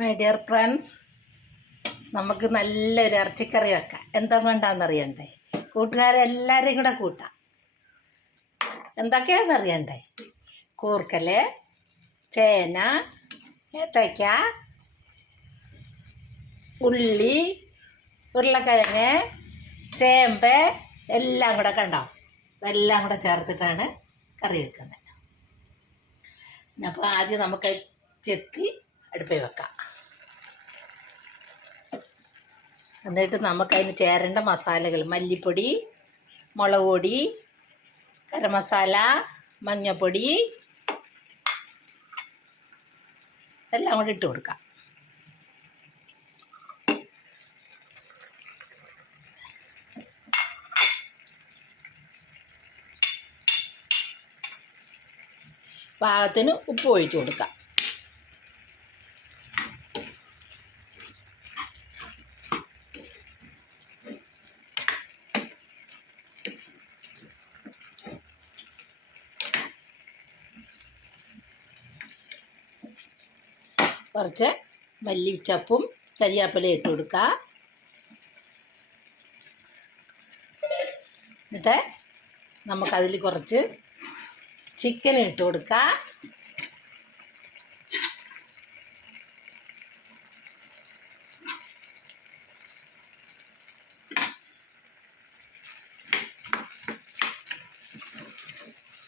My dear friends നമുക്ക് നല്ലൊരു ഇറച്ചിക്കറി വെക്കാം. എന്താ വേണ്ടാന്നറിയണ്ടേ കൂട്ടുകാരെല്ലാവരെയും കൂടെ കൂട്ടാം. എന്തൊക്കെയാണെന്നറിയണ്ടേ കൂർക്കൽ ചേന ഏത്തയ്ക്ക ഉള്ളി ഉരുളക്കിഴങ്ങ് ചേമ്പ് എല്ലാം കൂടെ കണ്ടോ ഇതെല്ലാം കൂടെ ചേർത്തിട്ടാണ് കറി വെക്കുന്നത്. അപ്പോൾ ആദ്യം നമുക്ക് ചെത്തി അടുപ്പിൽ വെക്കാം. എന്നിട്ട് നമുക്കതിന് ചേരേണ്ട മസാലകൾ. മല്ലിപ്പൊടി മുളക് പൊടി ഗരം മസാല മഞ്ഞൾപ്പൊടി എല്ലാം കൂടി ഇട്ട് കൊടുക്കാം. പാകത്തിന് ഉപ്പ് ഒഴിച്ച് കൊടുക്കാം. കുറച്ച് മല്ലിച്ചപ്പും കരിയാപ്പില ഇട്ട് കൊടുക്കുക എന്നിട്ട് നമുക്കതിൽ കുറച്ച് ചിക്കൻ ഇട്ട് കൊടുക്കുക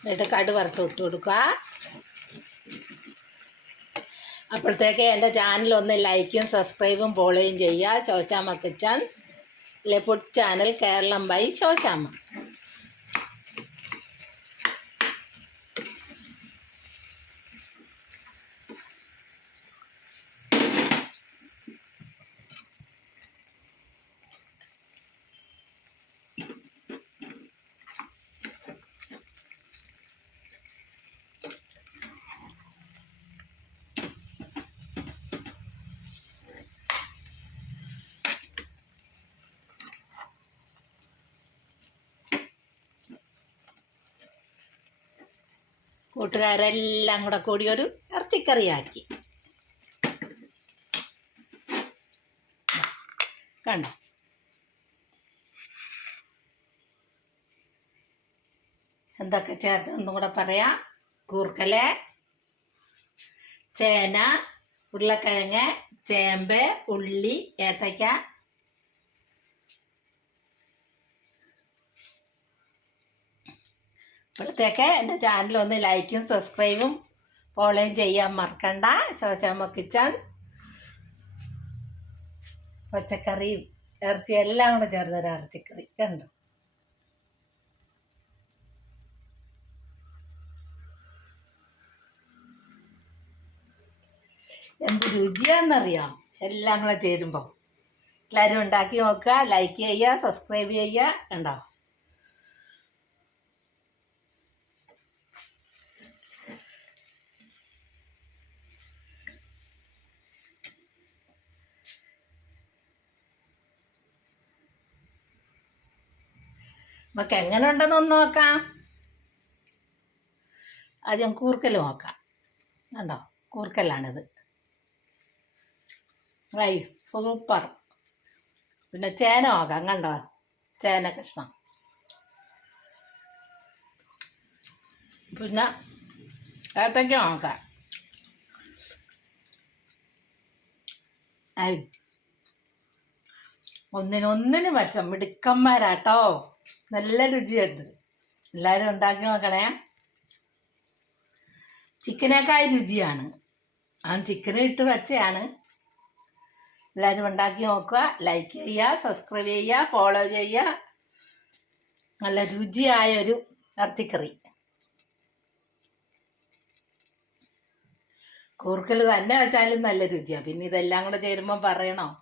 എന്നിട്ട് കടുവറുത്ത് ഇട്ട് കൊടുക്കുക അപ്പോഴത്തേക്ക് എന്റെ ചാനൽ ഒന്ന് ലൈക്കും സബ്സ്ക്രൈബും ഫോളോയും ചെയ്യുക. ശോശാമ്മ കിച്ചൺ അല്ലെ food channel Kerala by Shoshamma. കൂട്ടുകാരെല്ലാം കൂടെ കൂടി ഒരു ഇറച്ചിക്കറിയാക്കി കണ്ട? എന്തൊക്കെ ചേർത്ത് ഒന്നും കൂടെ പറയാം. കൂർക്കല ചേന ഉരുളക്കിഴങ്ങ് ചേമ്പ് ഉള്ളി ഏത്തയ്ക്ക ഇപ്പോഴത്തേക്ക് എന്റെ ഒന്ന് ലൈക്കും സബ്സ്ക്രൈബും ഫോളോയും ചെയ്യാൻ മറക്കണ്ട. ശോശാമ്മ കിച്ചൺ. പച്ചക്കറിയും ഇറച്ചി എല്ലാം കൂടെ ചേർന്നൊരു ഇറച്ചിക്കറി. കണ്ടു? എന്ത് രുചിയാണെന്നറിയാം? എല്ലാം കൂടെ ചേരുമ്പോൾ എല്ലാവരും ഉണ്ടാക്കി നോക്കുക ലൈക്ക് ചെയ്യുക സബ്സ്ക്രൈബ് ചെയ്യുക. ഉണ്ടോ നമുക്ക് എങ്ങനെ ഉണ്ടെന്നൊന്ന് നോക്കാം. ആദ്യം കൂർക്കൽ നോക്കാം. കണ്ടോ? കൂർക്കലാണിത്. റൈ സൂപ്പർ. പിന്നെ ചേന നോക്കാം കണ്ടോ? ചേന കഷ്ണം. പിന്നെ ഏത്തക്ക നോക്കാം. ഒന്നിനൊന്നിന് മെച്ചം മിടുക്കന്മാരാട്ടോ. നല്ല രുചിയുണ്ട്. എല്ലാവരും ഉണ്ടാക്കി നോക്കണേ. ചിക്കനേക്കായ രുചിയാണ്. ആ ചിക്കൻ ഇട്ട് വെച്ചയാണ്. എല്ലാവരും ഉണ്ടാക്കി നോക്കുക. ലൈക്ക് ചെയ്യുക സബ്സ്ക്രൈബ് ചെയ്യുക ഫോളോ ചെയ്യുക. നല്ല രുചിയായ ഒരു ഇറച്ചിക്കറി. കൂർക്കൽ തന്നെ വെച്ചാലും നല്ല രുചിയാണ് പിന്നെ ഇതെല്ലാം കൂടെ ചേരുമ്പോൾ പറയണോ?